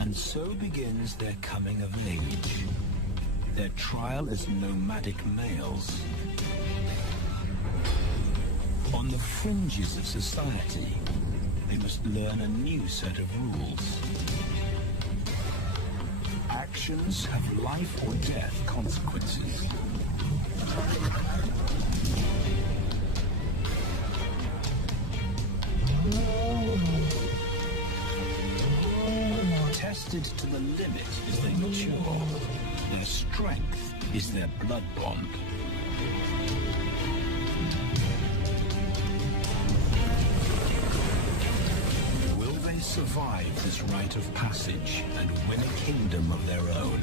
And so begins their coming of age. Their trial as nomadic males. On the fringes of society, they must learn a new set of rules. Actions have life or death consequences. Tested to the limit as they mature, their strength is their blood bond. Will they survive this rite of passage and win a kingdom of their own?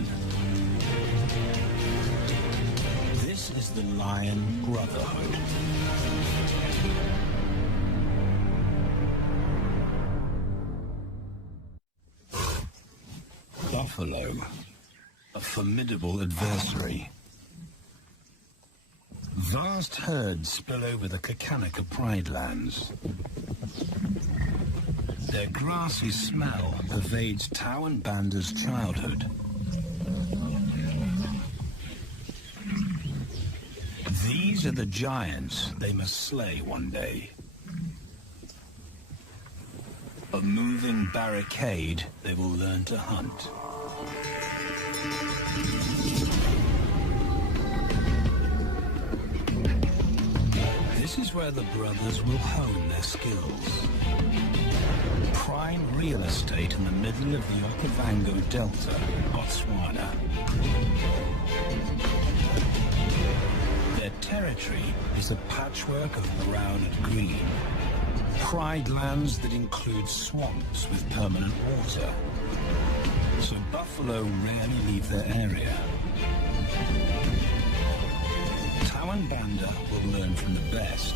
This is the Lion Brotherhood. Buffalo, a formidable adversary. Vast herds spill over the Kakanika Pride lands. Their grassy smell pervades Tawan Banda's childhood. These are the giants they must slay one day. A moving barricade they will learn to hunt. This is where the brothers will hone their skills. Prime real estate in the middle of the Okavango Delta, Botswana. Their territory is a patchwork of brown and green. Pride lands that include swamps with permanent water. So buffalo rarely leave their area. Tawan Banda will learn from the best.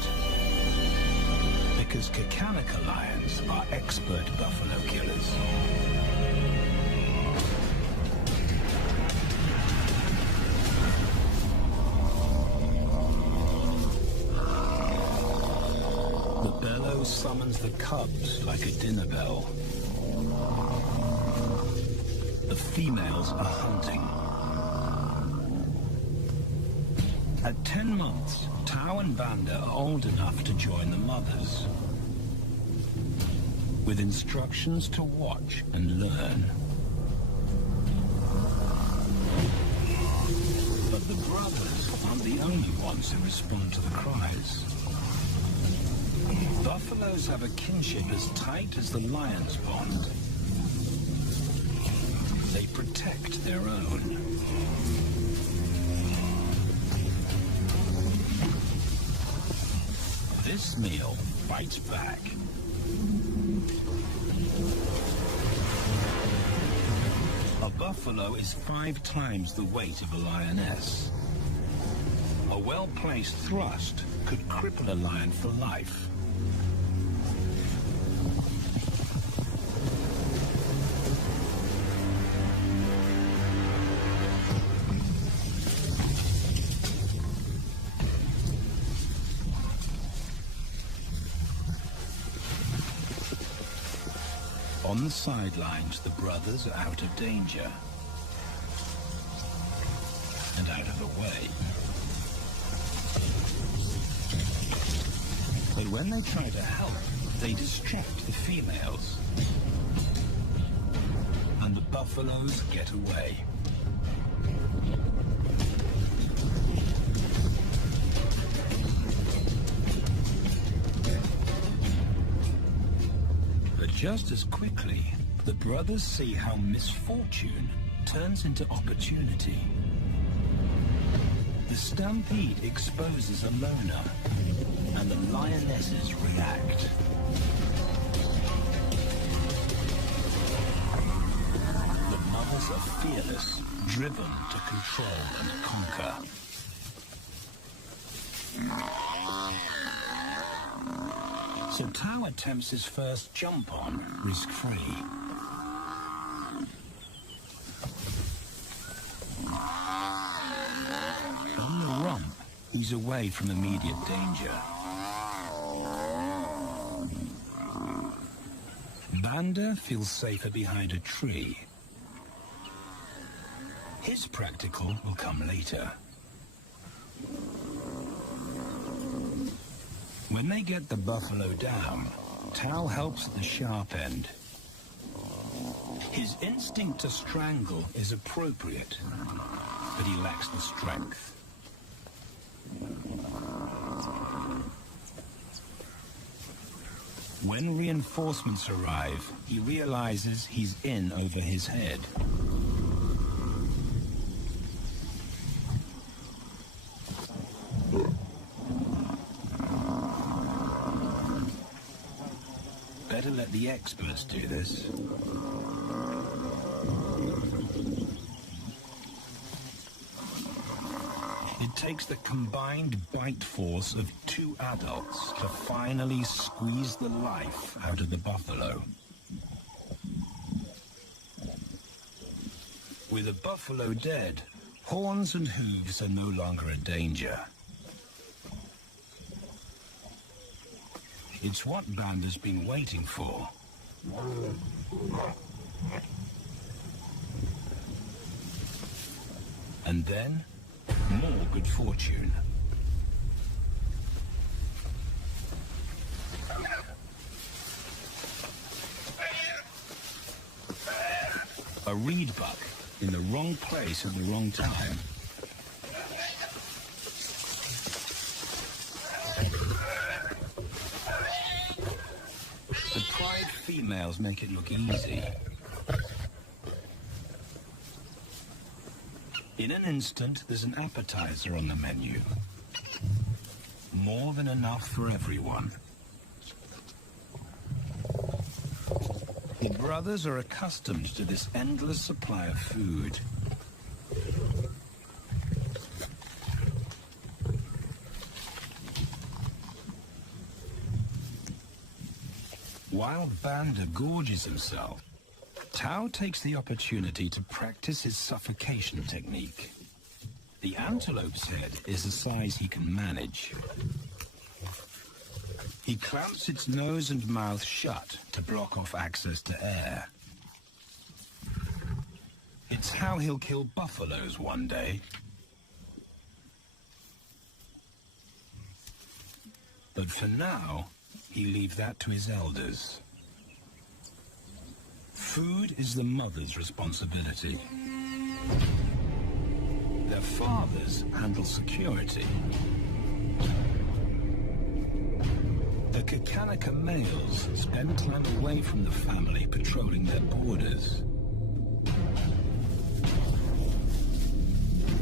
Because Kakanika lions are expert buffalo killers. The bellow summons the cubs like a dinner bell. The females are hunting. At 10 months, Tawan Banda are old enough to join the mothers, with instructions to watch and learn. But the brothers aren't the only ones who respond to the cries. Buffaloes have a kinship as tight as the lion's bond. They protect their own. This meal fights back. A buffalo is 5 times the weight of a lioness. A well-placed thrust could cripple a lion for life. On the sidelines, the brothers are out of danger and out of the way. But when they try to help, they distract the females. And the buffaloes get away. Just as quickly, the brothers see how misfortune turns into opportunity. The stampede exposes a loner, and the lionesses react. The mothers are fearless, driven to control and conquer. So Tao attempts his first jump on, risk-free. On the rump, he's away from immediate danger. Banda feels safer behind a tree, His practical will come later. When they get the buffalo down, Tao helps at the sharp end. His instinct to strangle is appropriate, but he lacks the strength. When reinforcements arrive, he realizes he's in over his head. Better let the experts do this. It takes the combined bite force of 2 adults to finally squeeze the life out of the buffalo. With a buffalo dead, horns and hooves are no longer a danger. It's what Banda's been waiting for. And then, more good fortune. A reed buck in the wrong place at the wrong time. The pride females make it look easy. In an instant, there's an appetizer on the menu. More than enough for everyone. The brothers are accustomed to this endless supply of food. While Banda gorges himself, Tao takes the opportunity to practice his suffocation technique. The antelope's head is a size he can manage. He clamps its nose and mouth shut to block off access to air. It's how he'll kill buffaloes one day. But for now, he leaves that to his elders. Food is the mother's responsibility. Their fathers handle security. The Kakanaka males spend time away from the family patrolling their borders.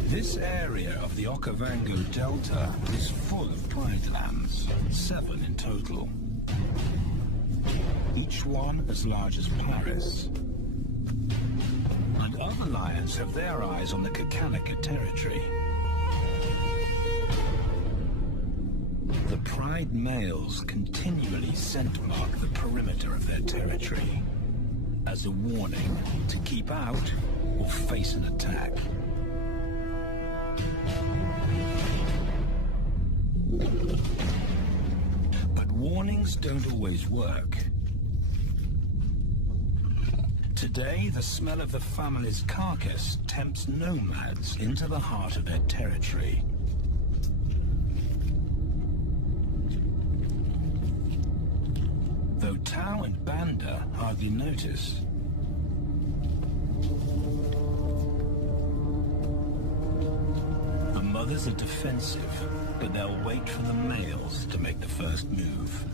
This area of the Okavango Delta is full of pride lands, 7 in total. Each one as large as Paris. And other lions have their eyes on the Kakanaka territory. The pride males continually scent mark the perimeter of their territory as a warning to keep out or face an attack. But warnings don't always work. Today, the smell of the family's carcass tempts nomads into the heart of their territory. Though Tao and Banda hardly notice. The mothers are defensive, but they'll wait for the males to make the first move.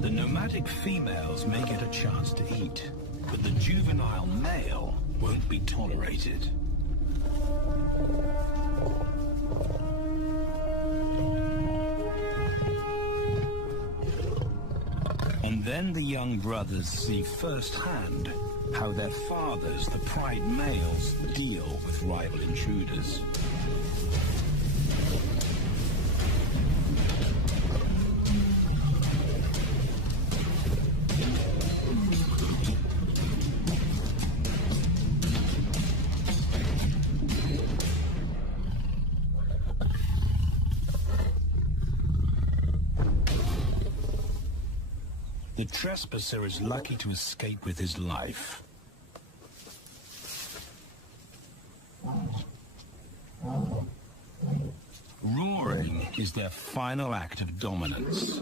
The nomadic females may get a chance to eat, but the juvenile male won't be tolerated. And then the young brothers see firsthand how their fathers, the pride males, deal with rival intruders. The trespasser is lucky to escape with his life. Roaring is their final act of dominance.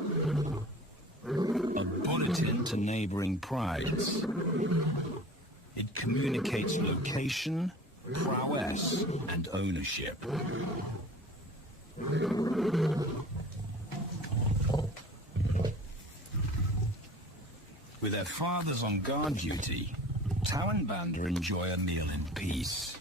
A bulletin to neighboring prides. It communicates location, prowess, and ownership. With their fathers on guard duty, Tau and Banda enjoy a meal in peace.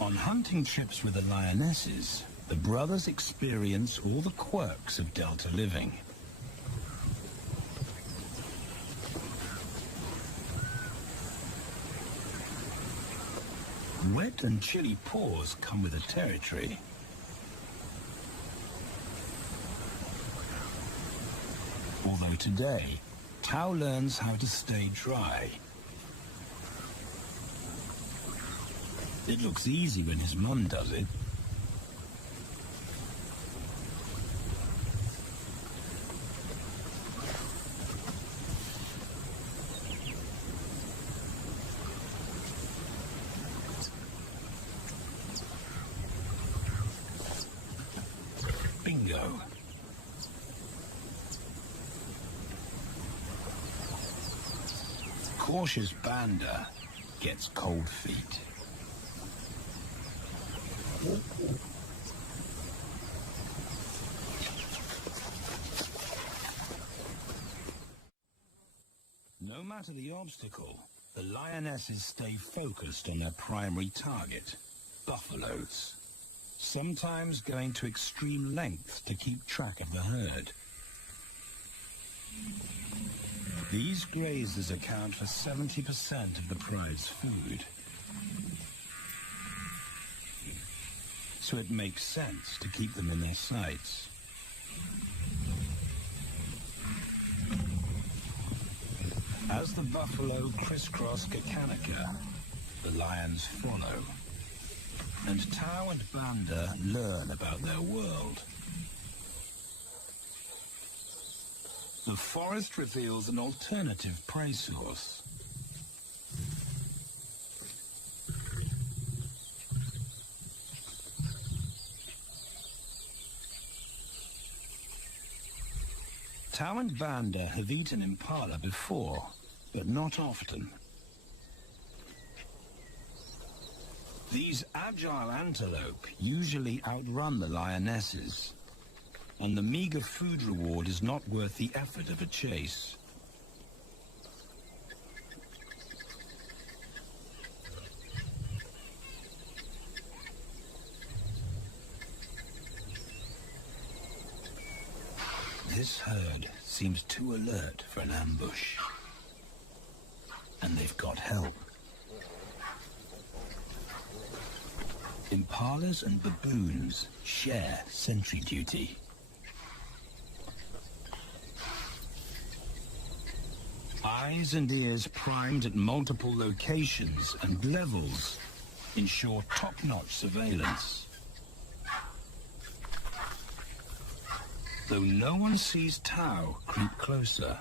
On hunting trips with the lionesses, the brothers experience all the quirks of Delta living. Wet and chilly paws come with the territory. Although today, Tau learns how to stay dry. It looks easy when his mum does it. Bingo. Cautious Banda gets cold feet. No matter the obstacle, the lionesses stay focused on their primary target, buffaloes, sometimes going to extreme lengths to keep track of the herd. These grazers account for 70% of the pride's food. So it makes sense to keep them in their sights. As the buffalo crisscross Kakanika, the lions follow, and Tau and Banda learn about their world. The forest reveals an alternative prey source. Tau and Banda have eaten impala before, but not often. These agile antelope usually outrun the lionesses, and the meager food reward is not worth the effort of a chase. This herd seems too alert for an ambush, and they've got help. Impalas and baboons share sentry duty. Eyes and ears primed at multiple locations and levels ensure top-notch surveillance. Though no one sees Tau creep closer.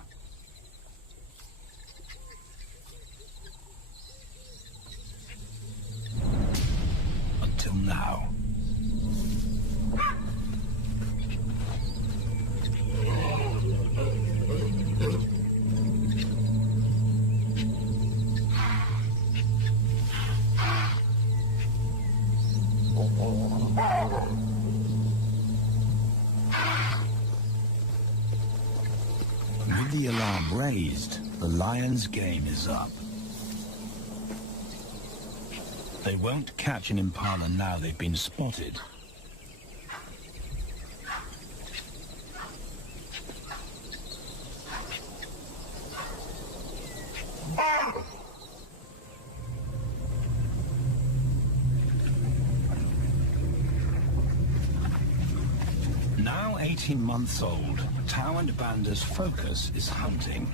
Until now. With the alarm raised, the lions' game is up. They won't catch an impala now they've been spotted. Now 18 months old, Tau and Banda's focus is hunting.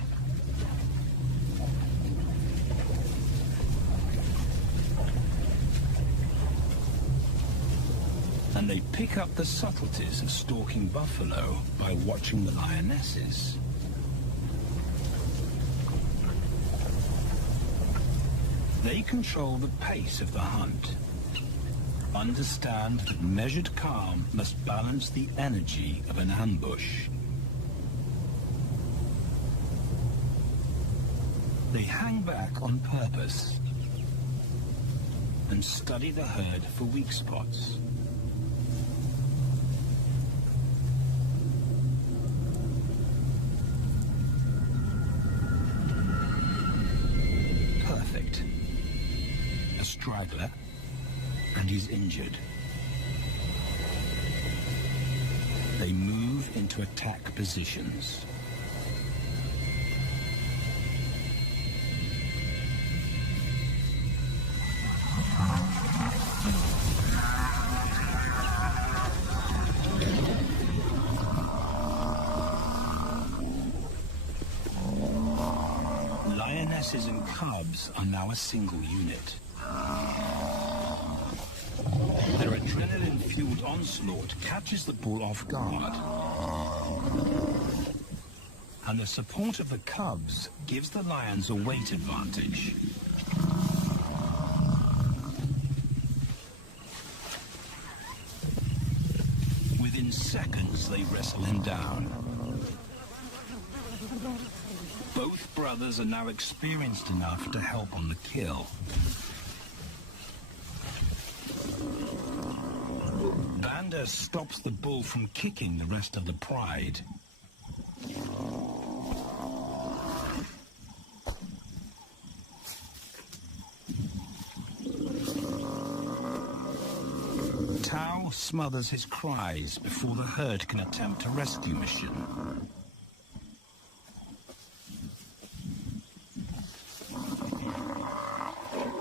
And they pick up the subtleties of stalking buffalo by watching the lionesses. They control the pace of the hunt. Understand that measured calm must balance the energy of an ambush. They hang back on purpose and study the herd for weak spots. Perfect. A straggler, and he's injured. They move into attack positions. Lionesses and cubs are now a single unit. Their adrenaline-fueled onslaught catches the bull off guard. And the support of the cubs gives the lions a weight advantage. Within seconds, they wrestle him down. Both brothers are now experienced enough to help on the kill. Banda stops the bull from kicking the rest of the pride. Tao smothers his cries before the herd can attempt a rescue mission.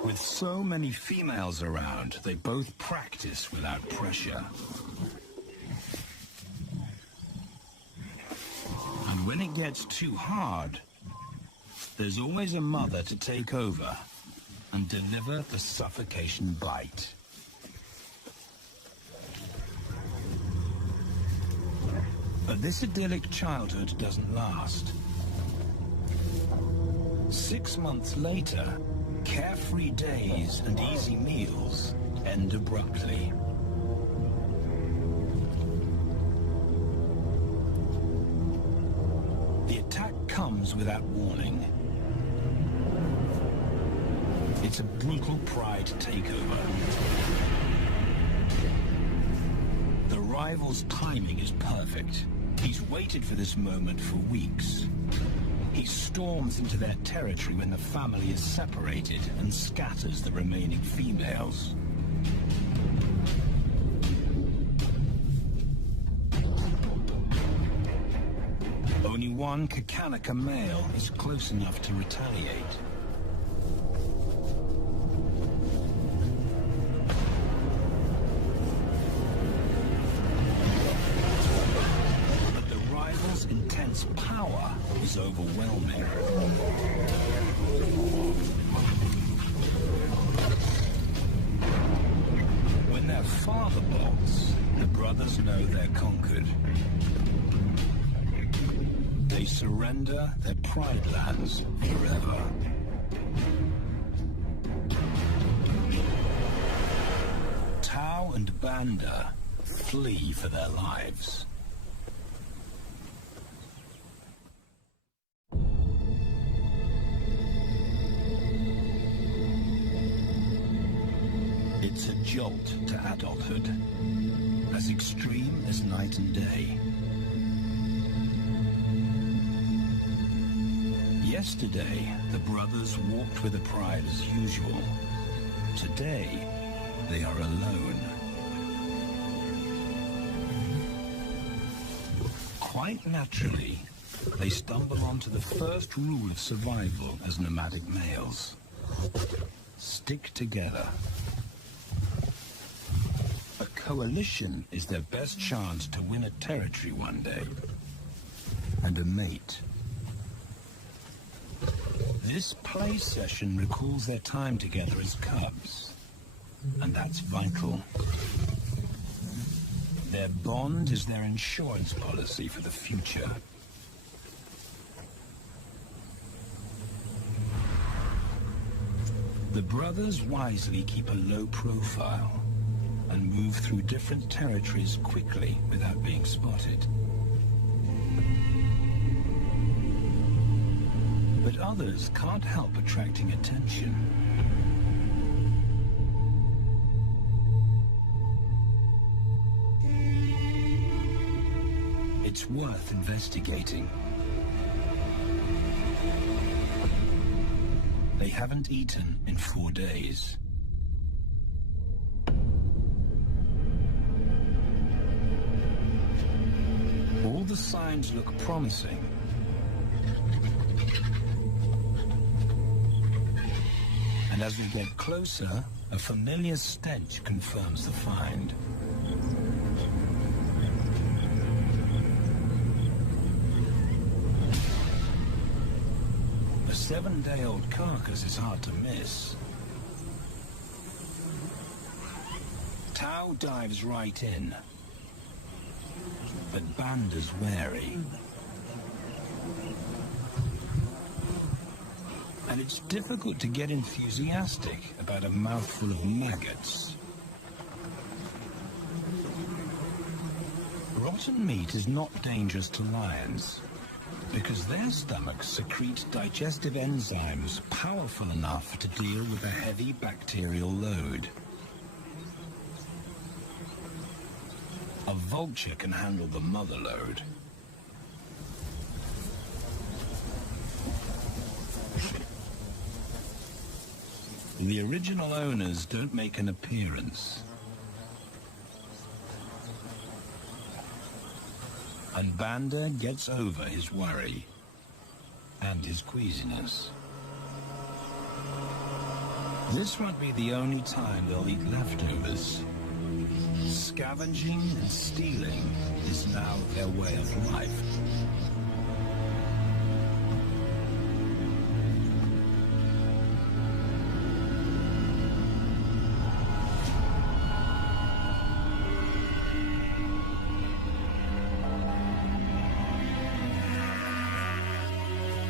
With so many females around, they both practice without pressure. And when it gets too hard, there's always a mother to take over and deliver the suffocation bite. But this idyllic childhood doesn't last. 6 months later, carefree days and easy meals end abruptly. The attack comes without warning. It's a brutal pride takeover. The rival's timing is perfect. He's waited for this moment for weeks. He storms into their territory when the family is separated and scatters the remaining females. Only one Kakanaka male is close enough to retaliate. Intense power is overwhelming. When their father bolts, the brothers know they're conquered. They surrender their pride lands forever. Tao and Banda flee for their lives. It's a jolt to adulthood, as extreme as night and day. Yesterday, the brothers walked with the pride as usual. Today, they are alone. Quite naturally, they stumble onto the first rule of survival as nomadic males. Stick together. A coalition is their best chance to win a territory one day, and a mate. This play session recalls their time together as cubs, and that's vital. Their bond is their insurance policy for the future. The brothers wisely keep a low profile and move through different territories quickly without being spotted. But others can't help attracting attention. It's worth investigating. They haven't eaten in 4 days. All the signs look promising. And as we get closer, a familiar stench confirms the find. A 7-day-old carcass is hard to miss. Tao dives right in, but Banda's wary. And it's difficult to get enthusiastic about a mouthful of maggots. Rotten meat is not dangerous to lions, because their stomachs secrete digestive enzymes powerful enough to deal with a heavy bacterial load. A vulture can handle the mother load. The original owners don't make an appearance. And Banda gets over his worry and his queasiness. This won't be the only time they'll eat leftovers. Scavenging and stealing is now their way of life.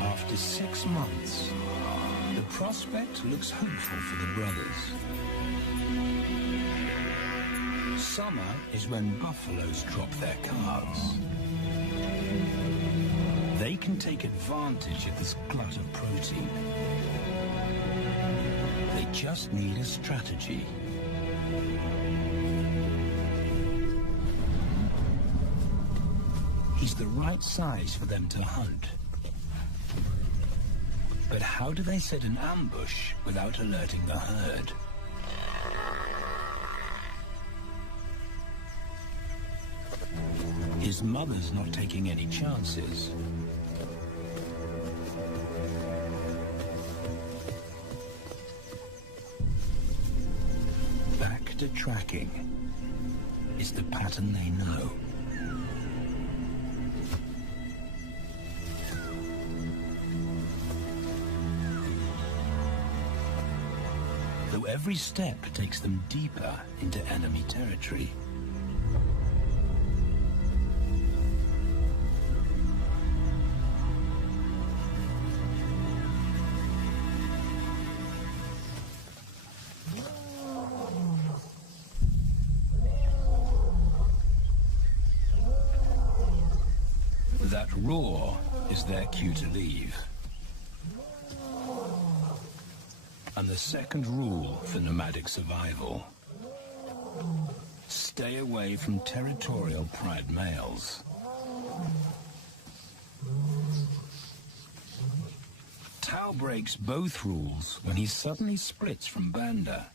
After 6 months, the prospect looks hopeful for the brothers. Summer is when buffaloes drop their calves. They can take advantage of this glut of protein. They just need a strategy. He's the right size for them to hunt. But how do they set an ambush without alerting the herd? His mother's not taking any chances. Back to tracking is the pattern they know. Though every step takes them deeper into enemy territory. That roar is their cue to leave. And the second rule for nomadic survival: stay away from territorial pride males. Tao breaks both rules when he suddenly splits from Banda.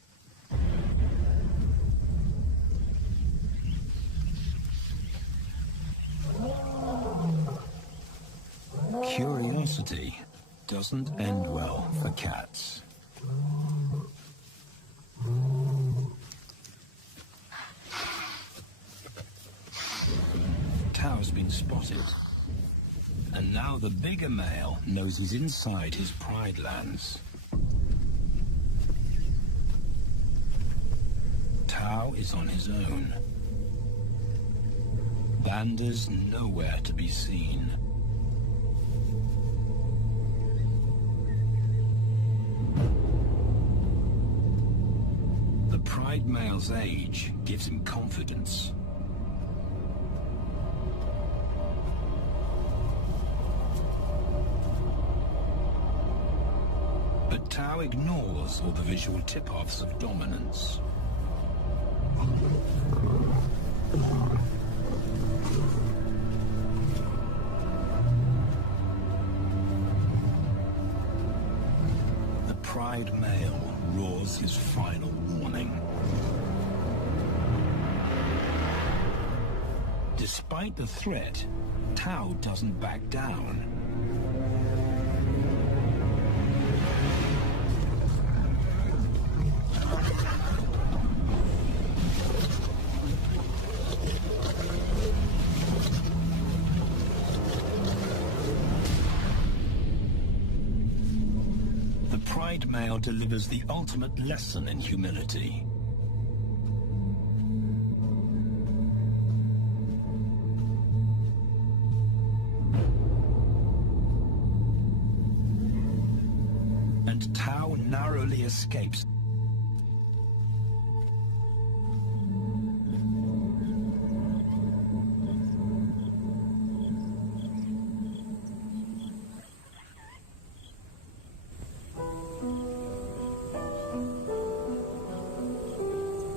Curiosity doesn't end well for cats. Tao's been spotted, and now the bigger male knows he's inside his pride lands. Tao is on his own. Banda's nowhere to be seen. pride male's age gives him confidence. But Tau ignores all the visual tip-offs of dominance. The pride male roars his final warning. Despite the threat, Tau doesn't back down. The pride male delivers the ultimate lesson in humility. And Tau narrowly escapes.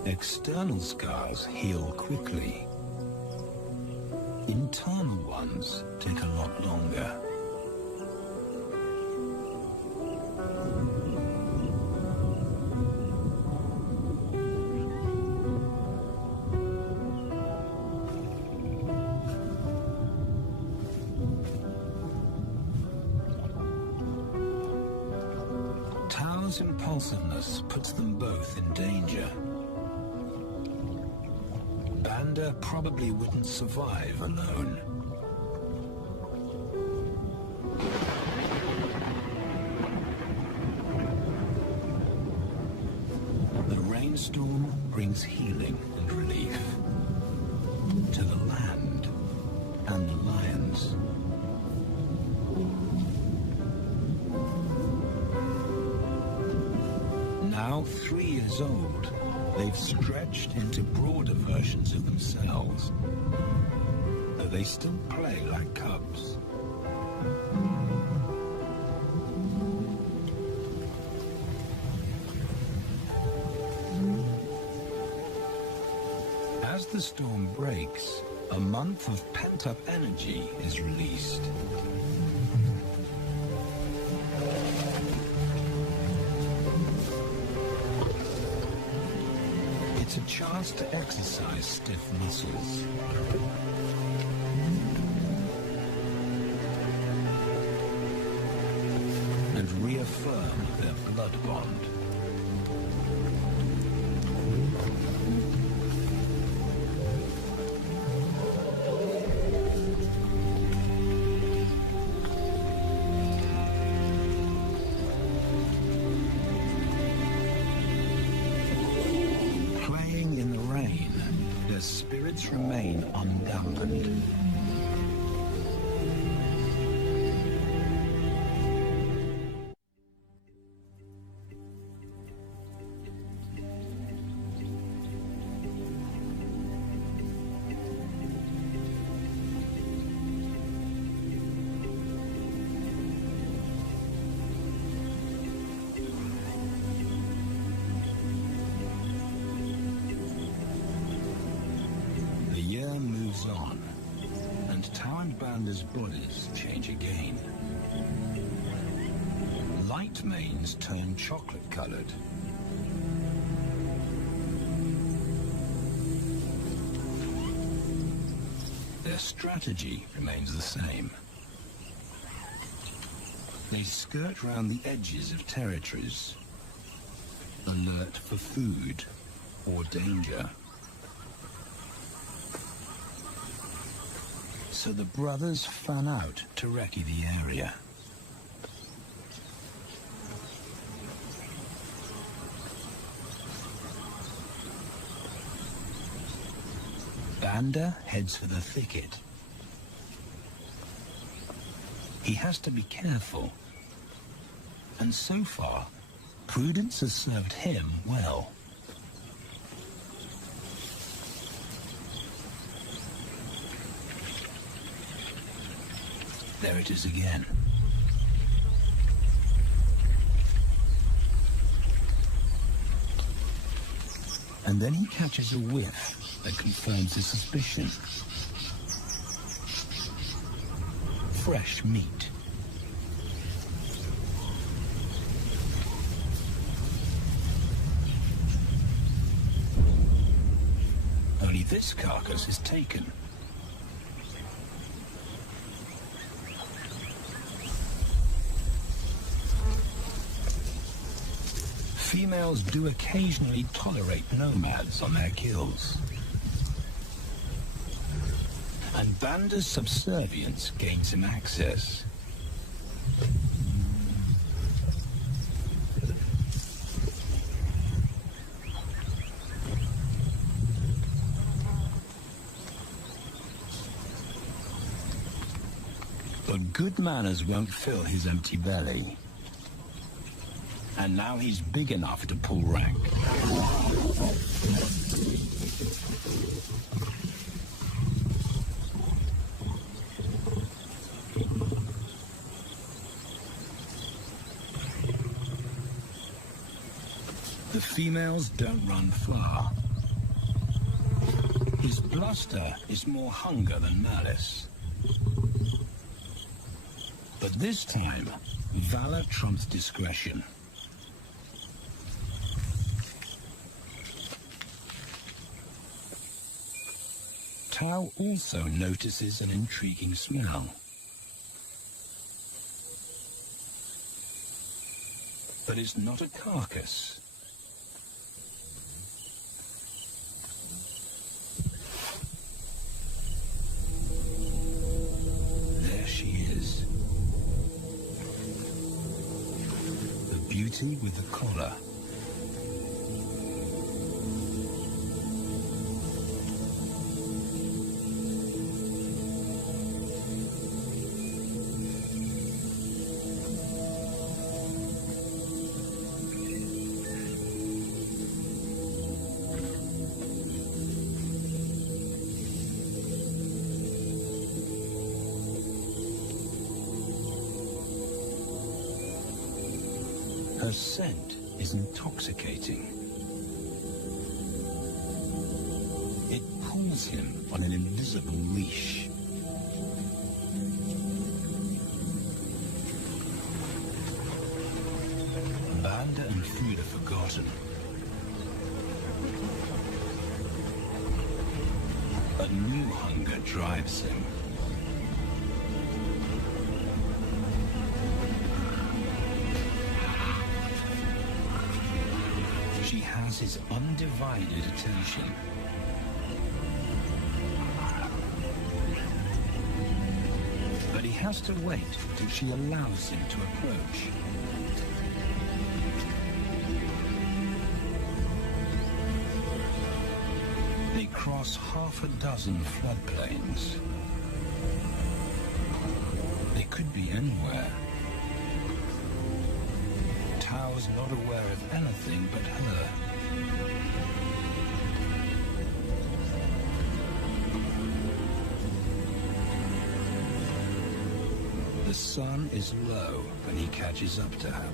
External scars heal quickly. Internal ones take a lot longer. Tau's impulsiveness puts them both in danger. Banda probably wouldn't survive alone. The rainstorm brings healing and relief to the land and the lions. Now 3 years old, they've stretched into broader versions of themselves, though they still play like cubs. As the storm breaks, a month of pent-up energy is released. It's a chance to exercise stiff muscles. And reaffirm their blood bond. Their spirits remain undampened. Moves on, and Tau and Banda's bodies change again. Light manes turn chocolate-colored. Their strategy remains the same. They skirt round the edges of territories, alert for food or danger. So the brothers fan out to recce the area. Banda heads for the thicket. He has to be careful, and so far, prudence has served him well. There it is again. And then he catches a whiff that confirms his suspicion. Fresh meat. Only this carcass is taken. Females do occasionally tolerate nomads on their kills. And Banda's subservience gains him access. But good manners won't fill his empty belly. And now he's big enough to pull rank. The females don't run far. His bluster is more hunger than malice. But this time, valor trumps discretion. Tao also notices an intriguing smell. But it's not a carcass. There she is. The beauty with the collar. Her scent is intoxicating. It pulls him on an invisible leash. Banda and food are forgotten. A new hunger drives him. She has his undivided attention. But he has to wait till she allows him to approach. They cross half a dozen floodplains. They could be anywhere. Tao's not aware of anything but her. The sun is low when he catches up to her.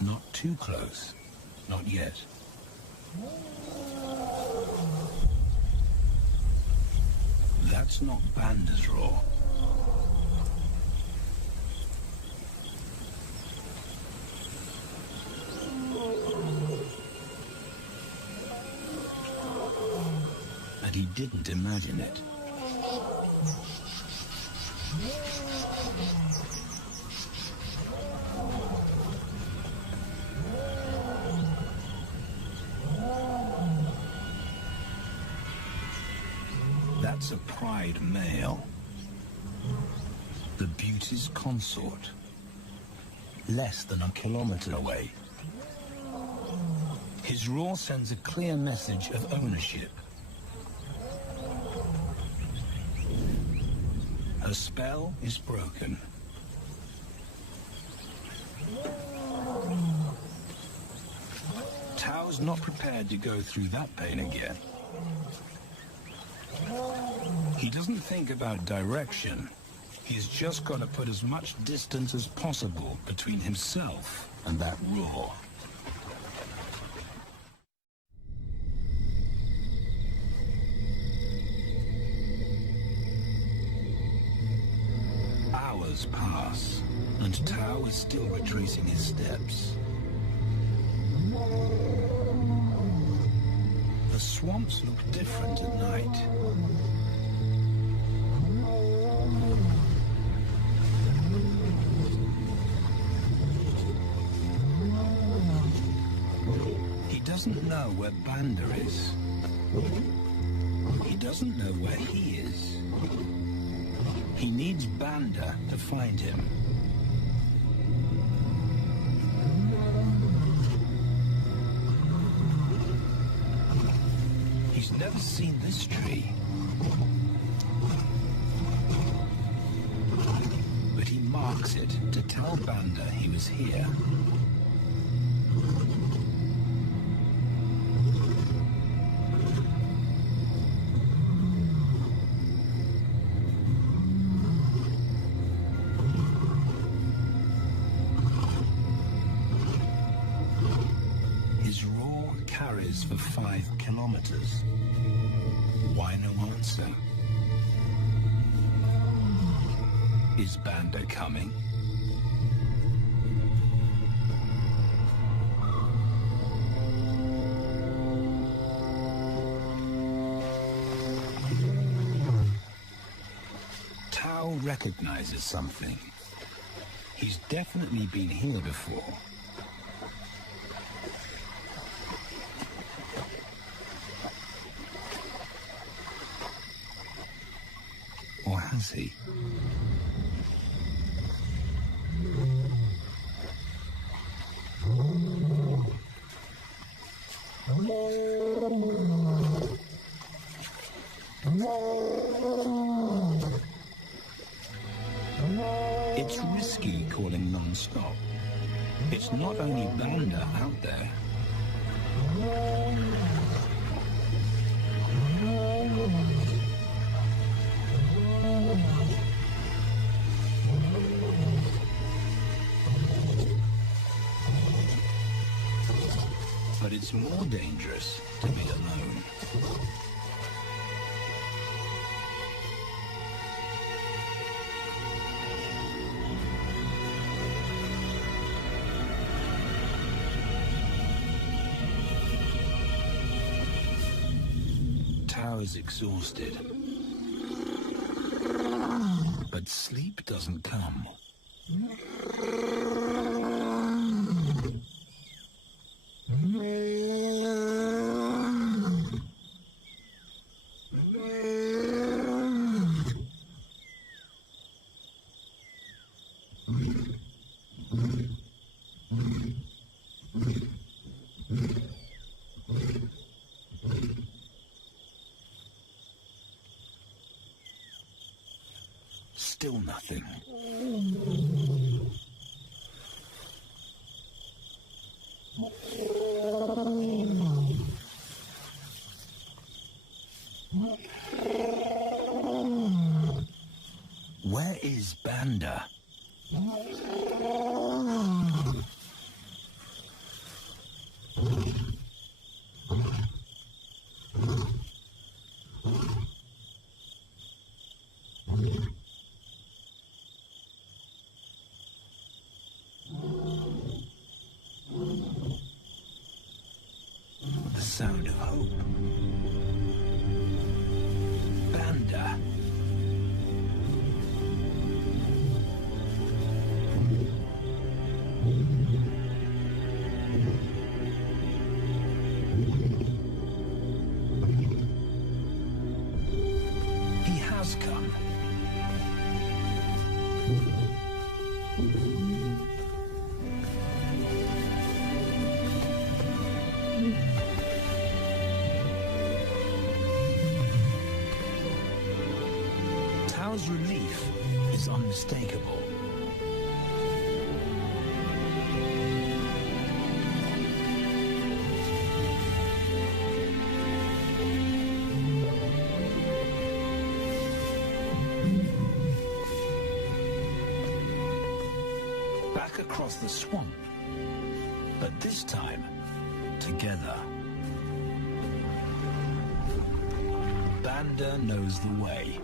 Not too close, not yet. That's not Banda's roar. And he didn't imagine it. That's a pride male. The beauty's consort. Less than a kilometer away. His roar sends a clear message of ownership. Her spell is broken. Tao's not prepared to go through that pain again. He doesn't think about direction. He's just got to put as much distance as possible between himself and that roar. Hours pass, and Tao is still retracing his steps. The swamps look different at night. He doesn't know where Banda is. He doesn't know where he is. He needs Banda to find him. He's never seen this tree. But he marks it to tell Banda he was here. For 5 kilometers. Why no answer? Is Banda coming? Tao recognizes something. He's definitely been here before. Or has he? It's risky calling non-stop. It's not only Banda out there. But it's more dangerous to be alone. Tao is exhausted. But sleep doesn't come. Still nothing. Where is Banda? The sound of hope. Banda. He has come. Tao's relief is unmistakable. across the swamp, but this time, together. Banda knows the way.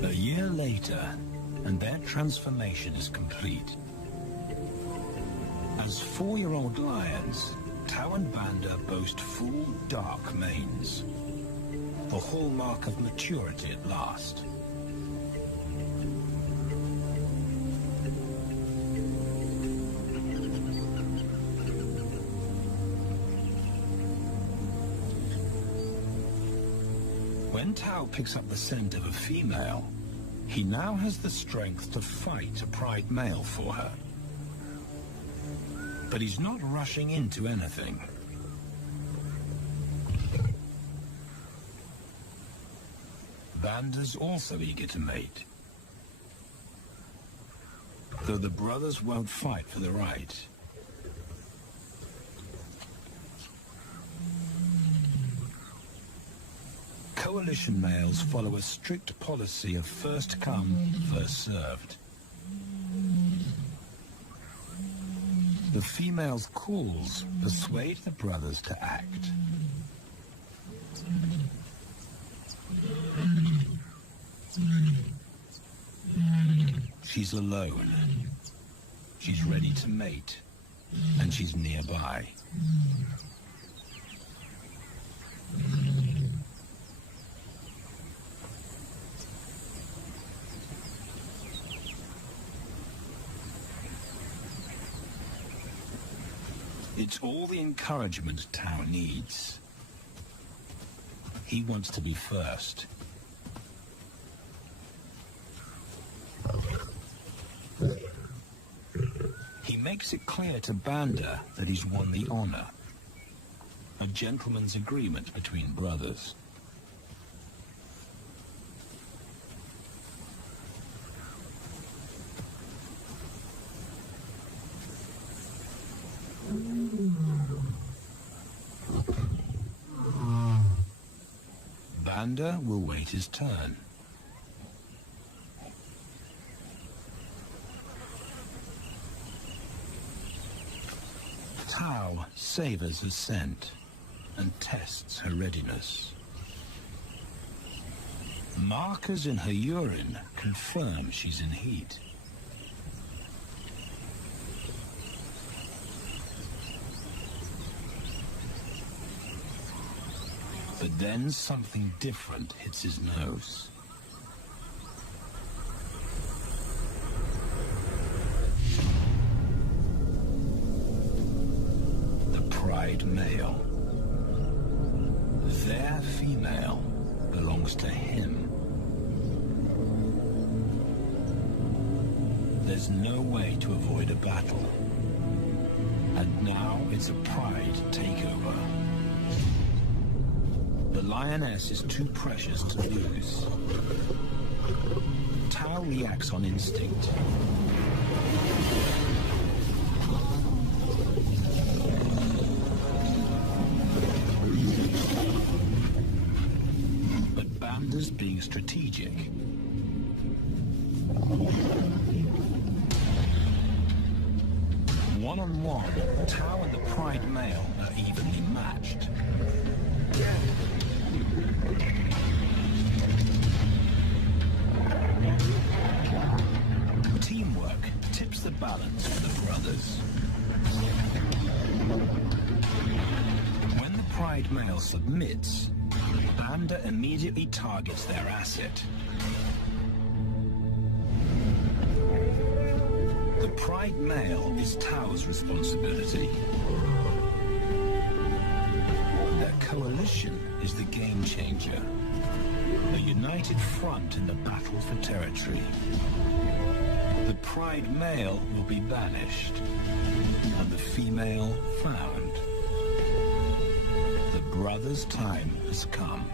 A year later, and their transformation is complete. As 4-year-old lions, Tao and Banda boast full, dark manes, the hallmark of maturity at last. When Tao picks up the scent of a female, he now has the strength to fight a pride male for her. But he's not rushing into anything. Banda's also eager to mate, though the brothers won't fight for the right. Coalition males follow a strict policy of first come, first served. The female's calls persuade the brothers to act. She's alone. She's ready to mate, and she's nearby. It's all the encouragement Tao needs. He wants to be first. He makes it clear to Banda that he's won the honor. A gentleman's agreement between brothers. Banda will wait his turn. Tao savors her scent and tests her readiness. Markers in her urine confirm she's in heat. But then something different hits his nose. The pride male. Their female belongs to him. There's no way to avoid a battle. And now it's a pride takeover. The lioness is too precious to lose. Tao reacts on instinct. But Banda's being strategic. One-on-one, Tao and the pride male are evenly matched. Teamwork tips the balance for the brothers. When the pride male submits, Banda immediately targets their asset. The pride male is Tao's responsibility. Their coalition is the game changer. A united front in the battle for territory. The pride male will be banished, and the female found. The brothers' time has come.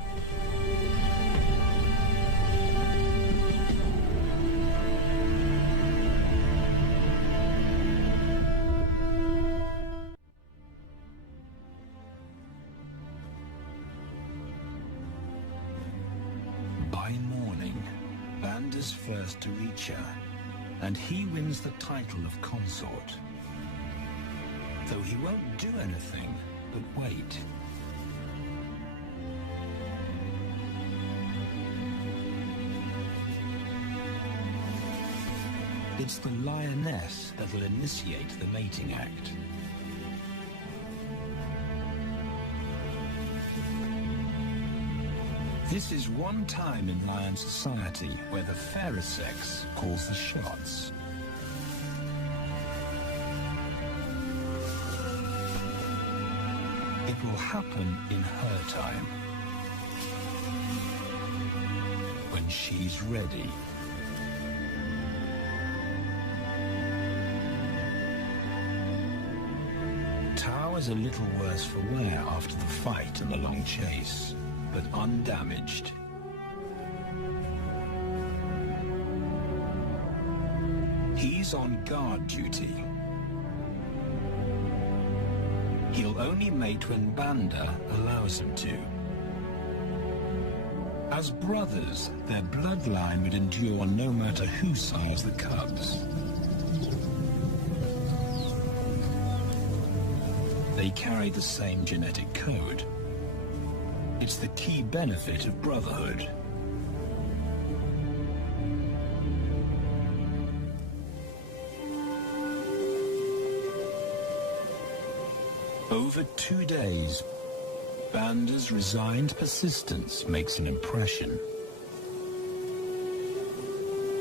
is first to reach her, and he wins the title of consort. Though he won't do anything but wait. It's the lioness that will initiate the mating act. This is one time in lion society where the fairer sex calls the shots. It will happen in her time, when she's ready. Tao is a little worse for wear after the fight and the long chase, but undamaged. He's on guard duty. He'll only mate when Banda allows him to. As brothers, their bloodline would endure no matter who sires the cubs. They carry the same genetic code. It's the key benefit of brotherhood. Over 2 days, Banda's resigned persistence makes an impression.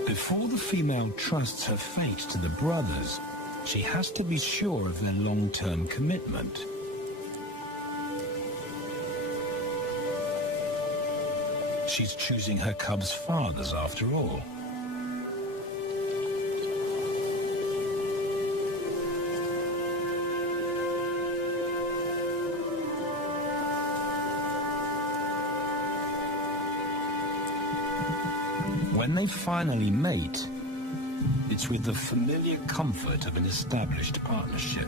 Before the female trusts her fate to the brothers, she has to be sure of their long-term commitment. She's choosing her cubs' fathers after all. When they finally mate, it's with the familiar comfort of an established partnership.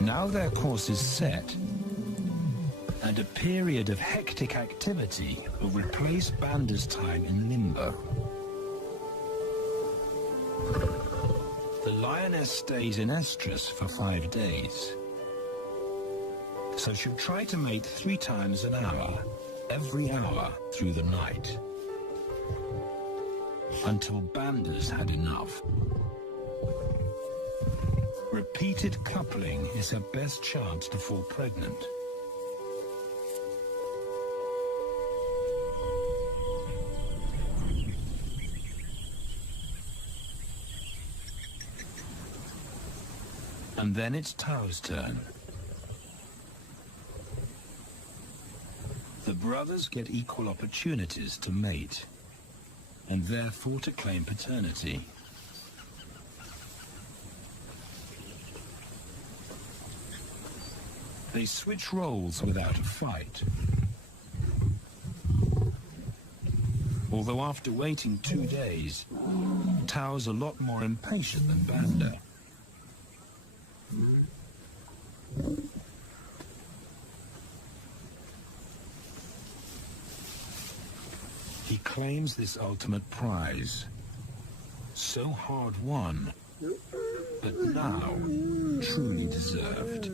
Now their course is set, and a period of hectic activity will replace Banda's time in limbo. The lioness stays in estrus for 5 days, so she'll try to mate 3 times an hour, every hour through the night, until Banda's had enough. Repeated coupling is her best chance to fall pregnant. And then it's Tao's turn. The brothers get equal opportunities to mate, and therefore to claim paternity. They switch roles without a fight. Although after waiting 2 days, Tao's a lot more impatient than Banda. He claims this ultimate prize, so hard won, but now truly deserved.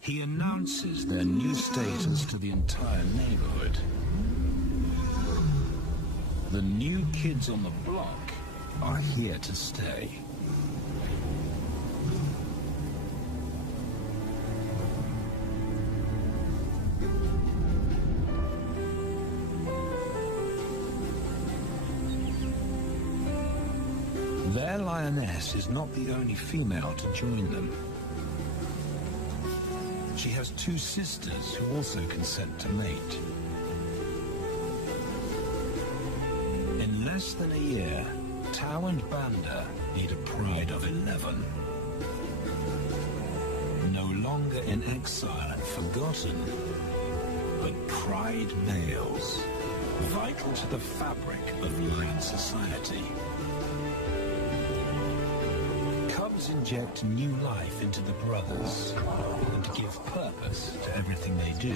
He announces their new status to the entire neighborhood. The new kids on the block are here to stay. Their lioness is not the only female to join them. She has two sisters who also consent to mate. In less than a year, Tau and Banda need a pride of 11. No longer in exile and forgotten, but pride males, vital to the fabric of lion society. Cubs inject new life into the brothers and give purpose to everything they do.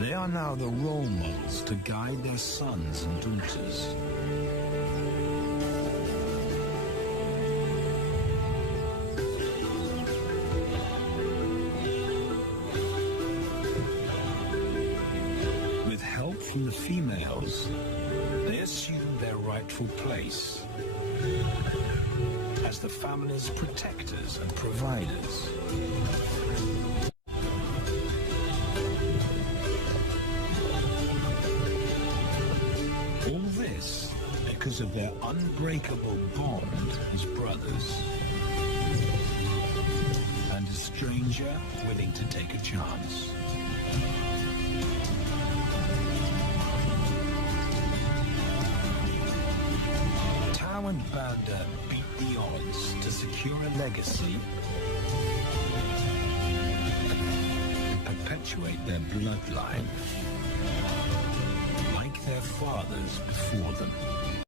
They are now the role models to guide their sons and daughters. With help from the females, they assume their rightful place as the family's protectors and providers. All this because of their unbreakable bond as brothers. And a stranger willing to take a chance. Tau and Banda beat the odds to secure a legacy and perpetuate their bloodline like their fathers before them.